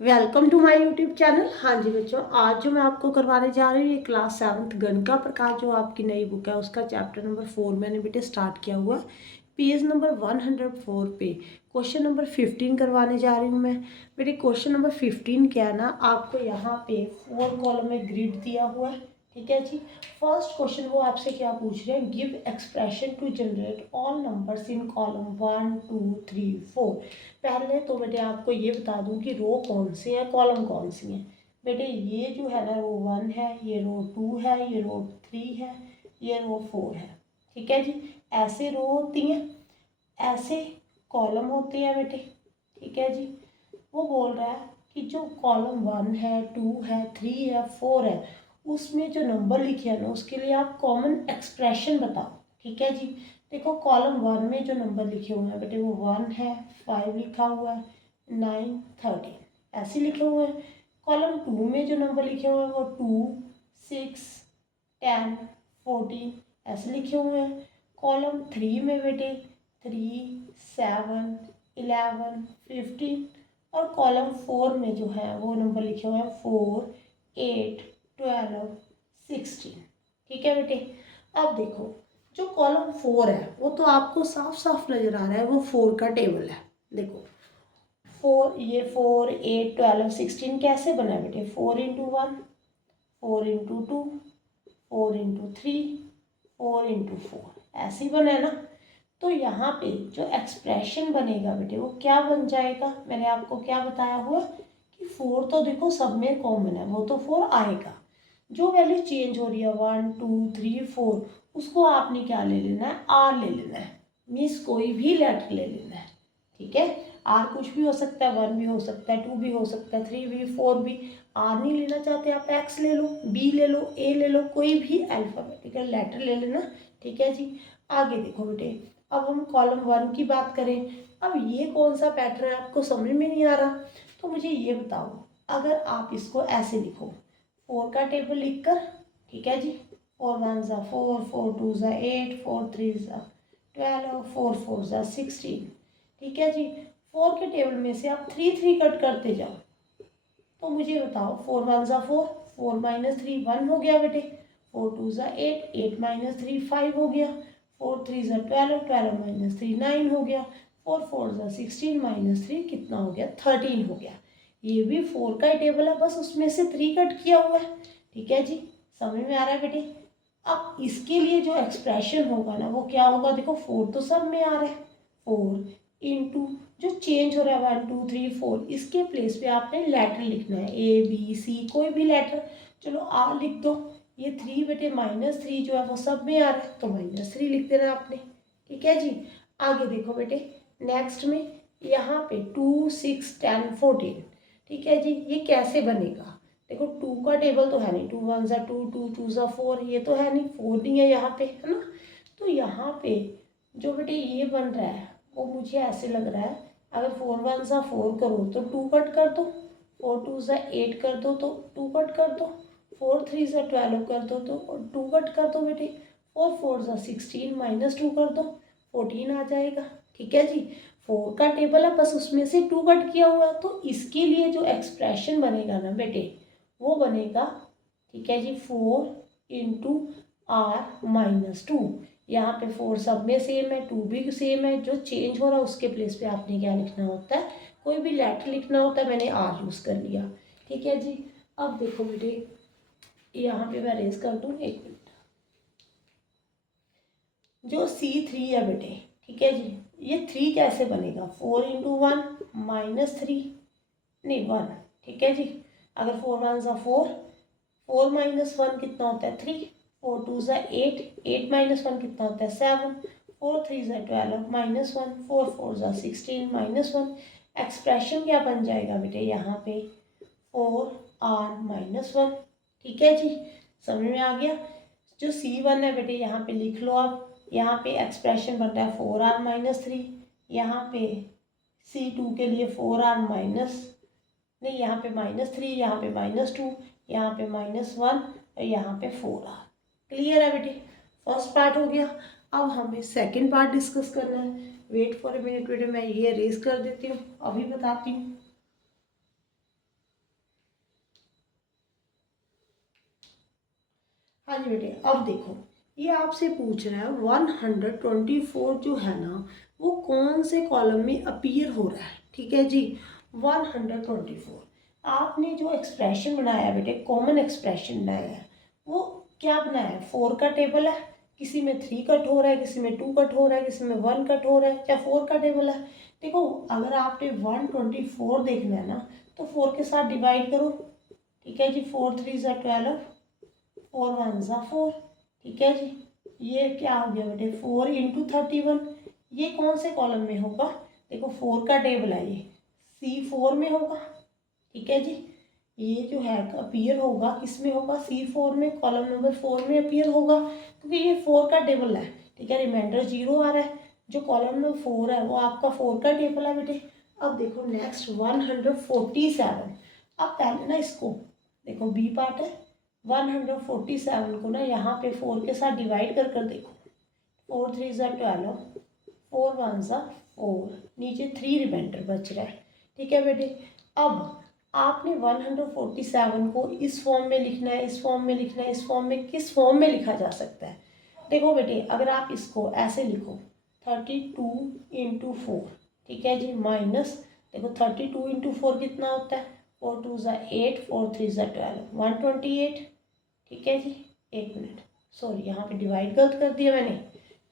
Welcome to my YouTube channel. हाँ जी बच्चों, आज जो मैं आपको करवाने जा रही हूँ ये क्लास 7th गणित का प्रकाश जो आपकी नई बुक है उसका चैप्टर नंबर 4 मैंने बेटे स्टार्ट किया हुआ है। पेज नंबर 104 पे क्वेश्चन नंबर 15 करवाने जा रही हूँ मैं। बेटे क्वेश्चन नंबर 15 क्या है ना, आपको यहाँ पे 4 कॉलम में ग्रिड दिया हुआ है। ठीक है जी। फर्स्ट क्वेश्चन वो आपसे क्या पूछ रहे हैं, give expression to generate all numbers in column 1 2 3 4। पहले तो बेटे आपको ये बता दूं कि रो कौन सी है, कॉलम कौन सी है। बेटे ये जो है ना, रो 1 है, ये रो 2 है, ये रो 3 है, ये रो 4 है। ठीक है जी। ऐसे रो होती हैं, ऐसे कॉलम होते हैं बेटे। ठीक है जी। वो बोल रहा है कि जो कॉलम 1 है, 2 है, 3 है, 4 है, उसमें जो नंबर लिखे हैं ना उसके लिए आप कॉमन एक्सप्रेशन बताओ। ठीक है जी। देखो कॉलम 1 में जो नंबर लिखे हुए हैं बेटे वो 1 है, 5 लिखा हुआ है, 9 13 ऐसे लिखे हुए हैं। कॉलम 2 में जो नंबर लिखे हुए हैं वो 2 6 10 14 ऐसे लिखे हुए हैं। कॉलम 3 में बेटे 3 7 11 15 और कॉलम 4 में जो है वो नंबर लिखे हुए हैं 4 8 12 16। ठीक है बेटे। अब देखो जो कॉलम 4 है वो तो आपको साफ साफ नजर आ रहा है, वो 4 का टेबल है। देखो 4, ये 4 8 12 16 कैसे बना है बेटे, 4 इंटू 1, 4 इंटू 2, 4 इंटू 3, 4 इंटू 4 ऐसे ही बना है ना। तो यहाँ पे जो एक्सप्रेशन बनेगा बेटे वो क्या बन जाएगा, मैंने आपको क्या बताया हुआ कि 4 तो देखो सब में कॉमन है, वो तो 4 आएगा। जो वैल्यू चेंज हो रही है 1 2 3 4 उसको आपने क्या ले लेना है, आर ले लेना है। मीन्स कोई भी लेटर ले लेना है। ठीक है। आर कुछ भी हो सकता है, 1 भी हो सकता है, 2 भी हो सकता है, 3 भी, 4 भी। आर नहीं लेना चाहते आप एक्स ले लो, बी ले लो, ए ले लो, कोई भी अल्फाबेटिकल लेटर ले लेना। ठीक है जी। आगे देखो बेटे, अब हम कॉलम 1 की बात करें। अब ये कौन सा पैटर्न है आपको समझ में नहीं आ रहा, तो मुझे ये बताओ। अगर आप इसको ऐसे लिखो, 4 का टेबल लिखकर। ठीक है जी। 4 1 ज़ा 4, 4 2 ज़ा 8, 4 3 ज़ा 12, 4 4 ज़ा 16। ठीक है जी। 4 के टेबल में से आप 3 3 कट करते जाओ। तो मुझे बताओ 4 1 ज़ा 4, 4 माइनस 3 1 हो गया बेटे, 4 2 ज़ा 8, 8 माइनस 3 5 हो गया, 4 3 ज़ा 12, 12 माइनस 3 9 हो गया, 4 4 ज़ा 16 माइनस 3 कितना हो गया, 13 हो गया। ये भी 4 का ही टेबल है, बस उसमें से 3 कट किया हुआ है। ठीक है जी। समझ में आ रहा है बेटे। अब इसके लिए जो एक्सप्रेशन होगा ना वो क्या होगा, देखो 4 तो सब में आ रहा है, 4 इंटू जो चेंज हो रहा है 1 2 3 4 इसके प्लेस पे आपने लेटर लिखना है, ए बी सी कोई भी लेटर। चलो आर लिख दो। ये 3 बेटे -3 जो है वो सब में आ रहा है तो -3 लिख देना आपने। ठीक है जी। आगे देखो बेटे, नेक्स्ट में यहाँ पे 2 6 10 14। ठीक है जी। ये कैसे बनेगा, देखो 2 का टेबल तो है नहीं, 2 1 ज़ा 2, 2 2 ज़ा 4, ये तो है नहीं, 4 नहीं है यहाँ पे, है ना। तो यहाँ पे जो बेटे ये बन रहा है वो मुझे ऐसे लग रहा है, अगर 4 1 ज़ा 4 करो तो 2 कट कर दो, 4 2 ज़ा 8 कर दो तो 2 कट कर दो, 4 3 ज़ा 12 कर दो तो 2 कट कर दो बेटे, 4 4 ज़ा 16 -2 कर दो, 14 आ जाएगा। ठीक है जी। 4 का टेबल है, बस उसमें से 2 कट किया हुआ है, तो इसके लिए जो एक्सप्रेशन बनेगा ना बेटे वो बनेगा, ठीक है जी, 4 इंटू आर -2। यहाँ पे 4 सब में सेम है, 2 भी सेम है, जो चेंज हो रहा है उसके प्लेस पे आपने क्या लिखना होता है, कोई भी लेटर लिखना होता है, मैंने आर यूज़ कर लिया। ठीक है जी। अब देखो बेटे, यहाँ पे मैं रेज कर दूँ, एक मिनट। जो C3 है बेटे, ठीक है जी, ये 3 कैसे बनेगा, 4 इंटू 1 -3, नहीं 1। ठीक है जी। अगर 4 1 ज़ा 4, 4 माइनस 1 कितना होता है 3, 4 2 ज़ा 8, 8 माइनस 1 कितना होता है 7, 4 3 ज़ा 12 -1, 4 4 ज़ा 16 -1। एक्सप्रेशन क्या बन जाएगा बेटे यहाँ पे, 4r-1। ठीक है जी। समझ में आ गया। जो C1 है बेटे यहाँ पे लिख लो आप, यहाँ पे एक्सप्रेशन बन रहा है 4r-3, यहाँ पे C2 के लिए 4r माइनस, नहीं यहाँ पे -3, यहाँ पे -2, यहाँ पे -1 और यहाँ पे 4r। क्लियर है बेटे। फर्स्ट पार्ट हो गया। अब हमें सेकंड पार्ट डिस्कस करना है। वेट फॉर ए मिनट बेटे, मैं ये रेज कर देती हूँ, अभी बताती हूँ। हाँ जी बेटे, अब देखो ये आपसे पूछ रहा है 124 जो है ना वो कौन से कॉलम में अपीयर हो रहा है। ठीक है जी, 124 आपने जो एक्सप्रेशन बनाया है बेटे, कॉमन एक्सप्रेशन बनाया है, वो क्या बनाया है, 4 का टेबल है, किसी में 3 कट हो रहा है, किसी में 2 कट हो रहा है, किसी में 1 कट हो रहा है, या 4 का टेबल है। देखो अगर आपने 124 देखना है ना तो 4 के साथ डिवाइड करो। ठीक है जी, 4 3 ज़ा 12, 4 1 ज़ा 4। ठीक है जी, ये क्या हो गया बेटे, 4 इंटू 31। ये कौन से कॉलम में होगा, देखो 4 का टेबल है, ये C4 में होगा। ठीक है जी, ये जो है अपीयर होगा किस में होगा, C4 में, कॉलम नंबर 4 में अपीयर होगा, क्योंकि ये 4 का टेबल है। ठीक है, रिमाइंडर 0 आ रहा है, जो कॉलम नंबर 4 है वो आपका 4 का टेबल है बेटे। अब देखो नेक्स्ट 147। अब पहले ना इसको देखो, बी पार्ट है, 147 को ना यहाँ पे 4 के साथ डिवाइड कर कर देखो, 4 3 ज़ा 12, 4 1 ज़ा 4, नीचे 3 रिमाइंडर बच रहा है। ठीक है बेटे, अब आपने 147 को इस फॉर्म में लिखना है, इस फॉर्म में लिखना है, इस फॉर्म में, किस फॉर्म में लिखा जा सकता है। देखो बेटे अगर आप इसको ऐसे लिखो 32 इंटू 4, ठीक है जी, माइनस देखो 32 इंटू 4 कितना होता है, 4 2 ज़ा 8, 4 3 ज़ा 12, 128। ठीक है जी, एक मिनट, सॉरी यहाँ पे डिवाइड गलत कर दिया मैंने,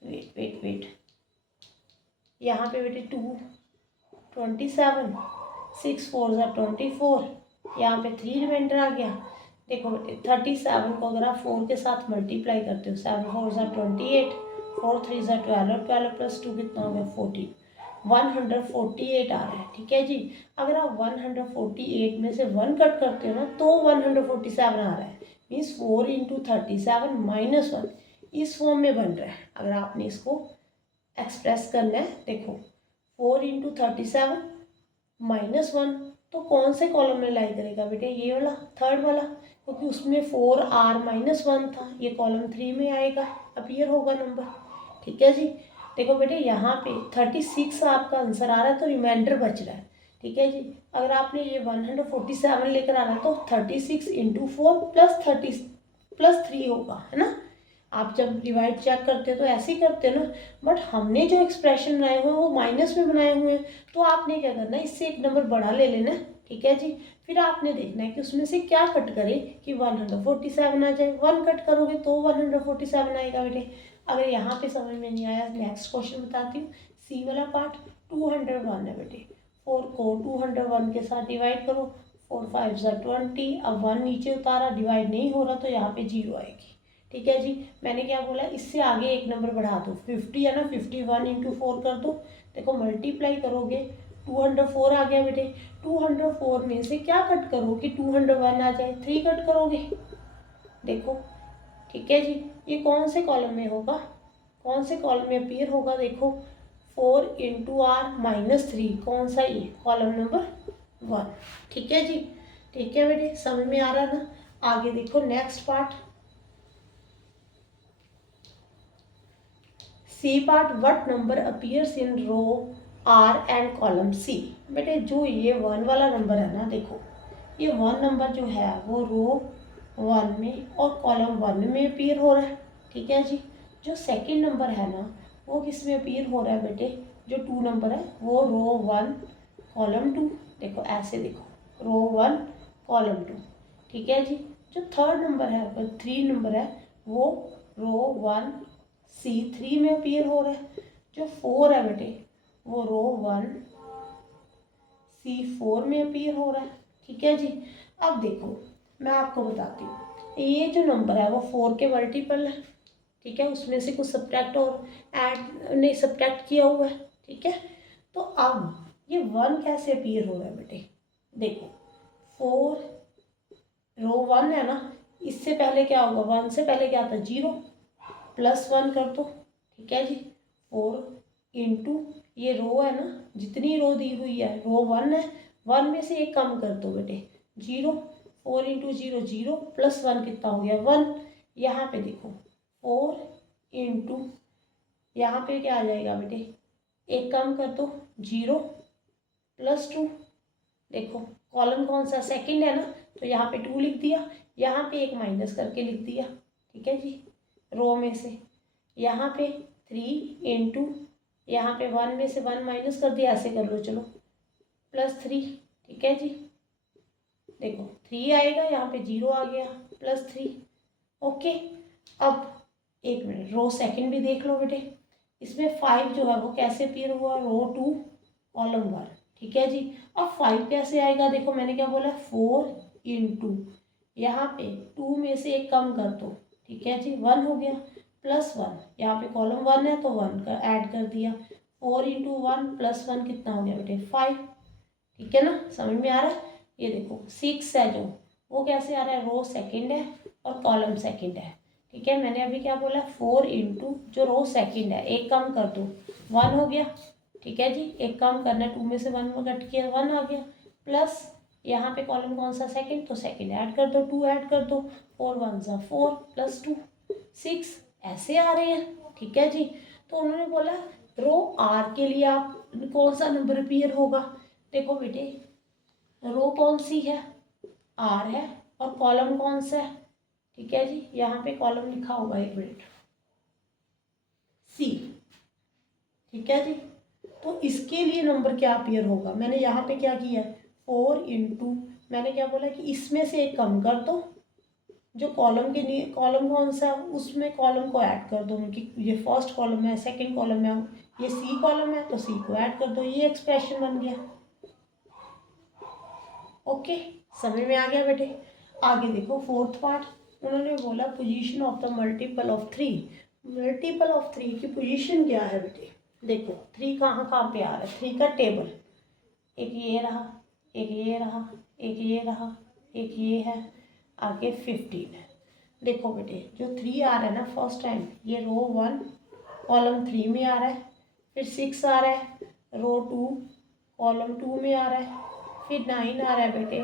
वेट वेट वेट, यहाँ पे बेटे 2 27, 6 4 ज़ा 24, यहाँ पे 3 रिमाइंडर आ गया। देखो बेटे 37 को अगर आप 4 के साथ मल्टीप्लाई करते हो, 7 4 ज़ा 28, 4 3 ज़ा 12, 12 प्लस 2 कितना हो गया 14, 148 आ रहा है। ठीक है जी, अगर आप 148 में से 1 कट करते हो ना तो 147 आ रहा है, मीन्स 4 इंटू 37 माइनस 1, इस फॉर्म में बन रहा है। अगर आपने इसको एक्सप्रेस करना है, देखो 4 इंटू 37 माइनस 1, तो कौन से कॉलम में लाई करेगा बेटे, ये वाला, थर्ड वाला, क्योंकि उसमें 4r माइनस 1 था, ये कॉलम 3 में आएगा, अपीयर होगा नंबर। ठीक है जी, देखो बेटे यहाँ पे 36 आपका आंसर आ रहा है, तो रिमाइंडर बच रहा है। ठीक है जी, अगर आपने ये 147 लेकर आना है तो 36 इंटू 4 प्लस 30 प्लस 3 होगा, है ना। आप जब डिवाइड चेक करते हो तो ऐसे ही करते हो ना, बट हमने जो एक्सप्रेशन बनाए हुए हैं वो माइनस में बनाए हुए हैं, तो आपने क्या करना है, इससे एक नंबर बढ़ा ले लेना। ठीक है जी, फिर आपने देखना है कि उसमें से क्या कट करे कि 147 आ जाए, 1 कट करोगे तो 147 आएगा बेटे। अगर यहाँ पे समझ में नहीं आया, नेक्स्ट क्वेश्चन बताती हूँ, सी वाला पार्ट 201 है बेटे, 4 को 201 के साथ डिवाइड करो, 4 5 ज़ा 20, अब 1 नीचे उतारा, डिवाइड नहीं हो रहा तो यहाँ पे 0 आएगी। ठीक है जी, मैंने क्या बोला, इससे आगे एक नंबर बढ़ा दो, 50 है ना, 51 इंटू 4 कर दो, देखो मल्टीप्लाई करोगे 204 आ गया बेटे। 204 में से क्या कट करो कि 201 आ जाए, 3 कट करोगे, देखो। ठीक है जी, ये कौन से कॉलम में होगा, कौन से कॉलम में अपीयर होगा, देखो 4 इंटू आर माइनस 3, कौन सा, ये कॉलम नंबर 1। ठीक है जी, ठीक है बेटे, समझ में आ रहा है ना। आगे देखो next part, C part, what number appears in row R and column C. बेटे जो ये 1 वाला नंबर है ना, देखो ये 1 नंबर जो है वो रो 1 में और कॉलम 1 में अपीयर हो रहा है। ठीक है जी, जो सेकंड नंबर है ना वो किस में अपीयर हो रहा है बेटे, जो 2 नंबर है वो रो 1 कॉलम 2, देखो ऐसे देखो, रो 1 कॉलम 2। ठीक है जी, जो थर्ड नंबर है, 3 नंबर है, वो रो 1 C3 में अपीयर हो रहा है। जो 4 है बेटे वो रो 1 C4 में अपीयर हो रहा है। ठीक है जी, अब देखो मैं आपको बताती हूँ, ये जो नंबर है वो 4 के मल्टीपल है। ठीक है, उसमें से कुछ सब्ट्रैक्ट और ऐड नहीं सब्ट्रैक्ट किया हुआ है। ठीक है, तो अब ये 1 कैसे अपीयर हो रहा है बेटे, देखो 4 रो 1 है ना, इससे पहले क्या होगा, 1 से पहले क्या था 0, प्लस 1 कर दो। ठीक है जी, 4 इंटू ये रो है ना, जितनी रो दी हुई है रो 1 है, 1 में से एक कम कर दो बेटे 0, 4 इंटू 0 0 प्लस 1 कितना हो गया 1। यहाँ पे देखो 4 इंटू यहाँ पे क्या आ जाएगा बेटे, एक कम कर दो 0 प्लस 2, देखो कॉलम कौन सा सेकंड है ना, तो यहाँ पे 2 लिख दिया, यहाँ पे एक माइनस करके लिख दिया। ठीक है जी, रो में से। यहाँ पे 3 इंटू, यहाँ पे 1 में से 1 माइनस कर दिया, ऐसे कर लो चलो, +3। ठीक है जी, देखो 3 आएगा, यहाँ पे 0 आ गया, +3। ओके, अब एक मिनट, रो सेकंड भी देख लो बेटे। इसमें 5 जो है वो कैसे अपीयर हुआ, रो 2 कॉलम 1। ठीक है जी, अब 5 कैसे आएगा, देखो मैंने क्या बोला, 4 इंटू, यहाँ पे 2 में से एक कम कर दो। ठीक है जी, 1 हो गया, +1, यहाँ पे कॉलम 1 है तो 1 का ऐड कर दिया। 4 इंटू 1 + 1 कितना हो गया बेटे, 5। ठीक है ना, समझ में आ रहा है। ये देखो 6 है जो, वो कैसे आ रहा है, रो सेकंड है और कॉलम सेकंड है। ठीक है, मैंने अभी क्या बोला, 4 इंटू जो रो सेकंड है, एक कम कर दो, 1 हो गया। ठीक है जी, एक कम करना, 2 में से 1 में कट किया, 1 आ गया, प्लस यहाँ पे कॉलम कौन सा, सेकंड, तो सेकंड ऐड कर दो, 2 ऐड कर दो, 4 1 = 4 +2 6, ऐसे आ रहे हैं। ठीक है जी, तो उन्होंने बोला रो आर के लिए आप कौन सा नंबर अपीयर होगा। देखो बेटे, रो कौन सी है, आर है, और कॉलम कौन सा है। ठीक है जी, यहाँ पे कॉलम लिखा होगा, एक मिनट, सी। ठीक है जी, तो इसके लिए नंबर क्या अपीयर होगा, मैंने यहाँ पे क्या किया, 4 इंटू, मैंने क्या बोला कि इसमें से एक कम कर दो, जो कॉलम के लिए, कॉलम कौन सा, उसमें कॉलम को ऐड कर दो, उनकी ये फर्स्ट कॉलम है, सेकंड कॉलम है, ये सी कॉलम है तो सी को ऐड कर दो, ये एक्सप्रेशन बन गया। ओके, समझ में आ गया बेटे। आगे देखो फोर्थ पार्ट, उन्होंने बोला position of the multiple of 3। Multiple of 3 की पोजीशन क्या है बेटे, देखो 3 कहाँ कहाँ पे आ रहा है, 3 का टेबल, एक ये रहा, एक ये रहा, एक ये रहा, एक ये है, आगे 15 है। देखो बेटे, जो 3 आ रहा है ना फर्स्ट टाइम, ये रो 1 कॉलम 3 में आ रहा है, फिर 6 आ रहा है, रो 2 कॉलम 2 में आ रहा है, फिर 9 आ रहा है बेटे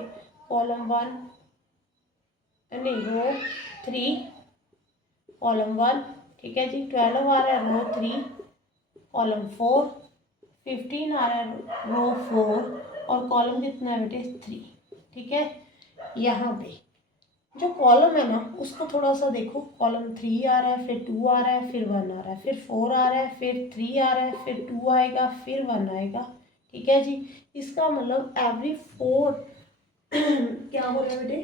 कॉलम 1, नहीं रो 3 कॉलम 1। ठीक है जी, 12 आ रहा है रो 3 कॉलम 4, 15 आ रहा है रो 4 और कॉलम कितना है बेटे 3। ठीक है, यहाँ पे जो कॉलम है ना उसको थोड़ा सा देखो, कॉलम 3 आ रहा है, फिर 2 आ रहा है, फिर 1 आ रहा है, फिर 4 आ रहा है, फिर 3 आ रहा है, फिर 2 आएगा, फिर 1 आएगा। ठीक है जी, इसका मतलब एवरी 4 क्या हो रहा है बेटे,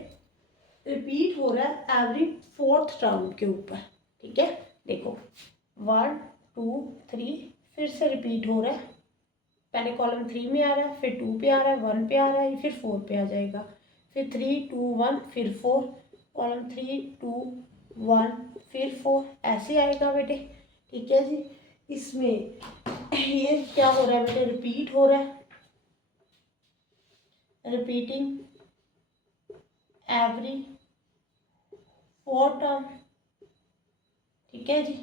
रिपीट हो रहा है एवरी 4th टर्म के ऊपर। ठीक है, देखो 1 2 3 फिर से रिपीट हो रहा है, पहले कॉलम 3 में आ रहा है, फिर 2 पे आ रहा है, 1 पे आ रहा है, फिर 4 पे आ जाएगा, फिर 3 2 1 फिर 4, कॉलम 3 2 1 फिर 4, ऐसे आएगा बेटे। ठीक है जी, इसमें ये क्या हो रहा है बेटे, रिपीट हो रहा है, रिपीटिंग एवरी 4 टर्म। ठीक है जी,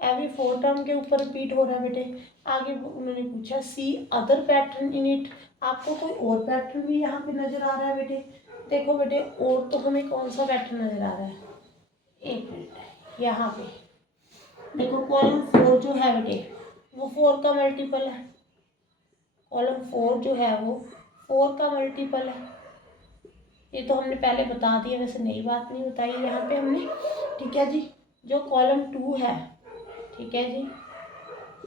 एवरी 4 टर्म के ऊपर रिपीट हो रहा है बेटे। आगे उन्होंने पूछा सी अदर पैटर्न इन इट, आपको कोई और पैटर्न भी यहाँ पे नजर आ रहा है बेटे। देखो बेटे, और तो हमें कौन सा पैटर्न नजर आ रहा है, एक मिनट, यहाँ पे देखो कॉलम 4 जो है बेटे वो 4 का मल्टीपल है, कॉलम 4 जो है वो 4 का मल्टीपल है। ये तो हमने पहले बता दिया, वैसे नई बात नहीं बताई यहाँ पे हमने। ठीक है जी, जो कॉलम 2 है, ठीक है जी,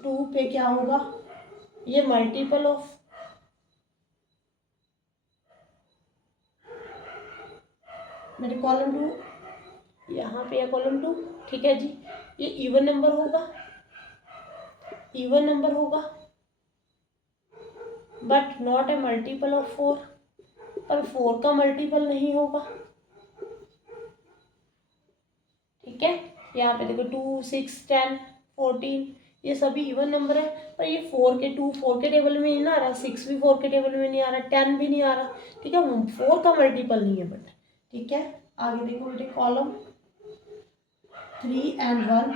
2 पे क्या होगा, ये मल्टीपल ऑफ, मेरे कॉलम 2 यहाँ पे है कॉलम 2। ठीक है जी, ये इवन नंबर होगा, इवन नंबर होगा, but not a multiple of 4, पर 4 का मल्टीपल नहीं होगा। ठीक है, यहाँ पे देखो 2 6 10 14 ये सभी इवन नंबर है, पर ये 4 के टेबल में नहीं ना आ रहा, 6 भी 4 के टेबल में नहीं आ रहा, 10 भी नहीं आ रहा। ठीक है, 4 का मल्टीपल नहीं है बट। ठीक है, आगे देखो बेटे, कॉलम 3 and 1,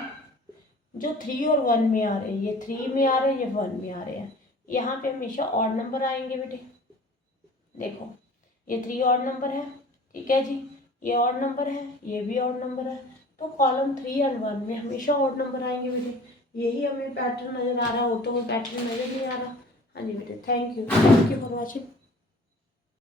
जो 3 और 1 में आ रहे हैं, ये 3 में आ रहे हैं, ये 1 में आ रहे हैं, यहाँ पे हमेशा ऑड नंबर आएंगे बेटे। देखो ये 3 ऑड नंबर है, ठीक है जी, ये ऑड नंबर है, ये भी ऑड नंबर है, तो कॉलम 3 और 1 में हमेशा ऑड नंबर आएंगे बेटे। यही हमें पैटर्न नज़र आ रहा है, और तो वो पैटर्न नज़र नहीं आ रहा। हाँ जी बेटे, थैंक यू फॉर वॉचिंग।